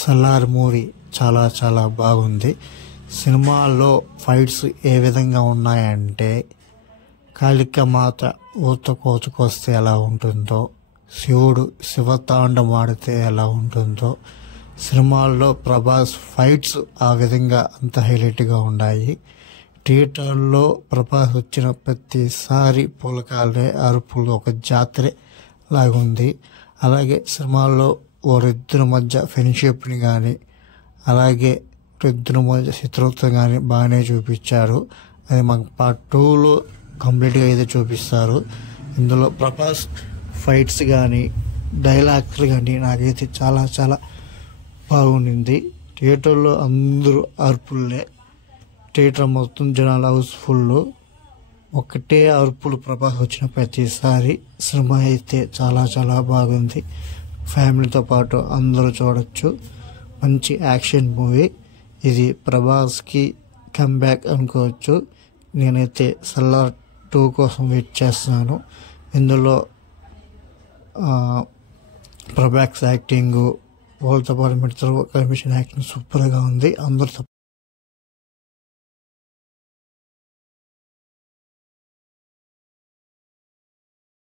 Salaar movie చాలా చాలా బాగుంది. సినిమాల్లో ఫైట్స్ ఏ విధంగా ఉన్నాయంటే, కాళికామాత ఊత కోతకొస్తే ఎలా ఉంటుందో, శివుడు శివతాండం ఆడితే ఎలా ఉంటుందో, సినిమాల్లో ప్రభాస్ ఫైట్స్ ఆ విధంగా అంత హైలైట్గా ఉన్నాయి. థియేటర్లో ప్రభాస్ వచ్చిన ప్రతిసారి పులకాలే అరుపులు ఒక జాతర లాగుంది. అలాగే సినిమాల్లో వారిద్దరి మధ్య ఫ్రెండ్షిప్ని కానీ, అలాగే ఇద్దరి మధ్య శత్రుత్వం కానీ బాగానే చూపించారు. అది మాకు పార్ట్ 2లో కంప్లీట్గా అయితే చూపిస్తారు. ఇందులో ప్రభాస్ ఫైట్స్ కానీ, డైలాగ్స్ కానీ నాకైతే చాలా చాలా బాగుండింది. థియేటర్లో అందరూ అరుపుల్లే, థియేటర్ మొత్తం జనాల హౌస్ఫుల్, ఒకటే అరుపులు ప్రభాస్ వచ్చిన ప్రతిసారి. సినిమా అయితే చాలా చాలా బాగుంది. ఫ్యామిలీతో పాటు అందరూ చూడొచ్చు. మంచి యాక్షన్ మూవీ. ఇది ప్రభాస్కి కమ్బ్యాక్ అనుకోవచ్చు. నేనైతే సలార్ 2 కోసం వెయిట్ చేస్తున్నాను. ఇందులో ప్రభాస్ యాక్టింగ్, వాళ్ళతో పాటు మిగతా కనిపించిన యాక్టింగ్ సూపర్గా ఉంది. అందరూ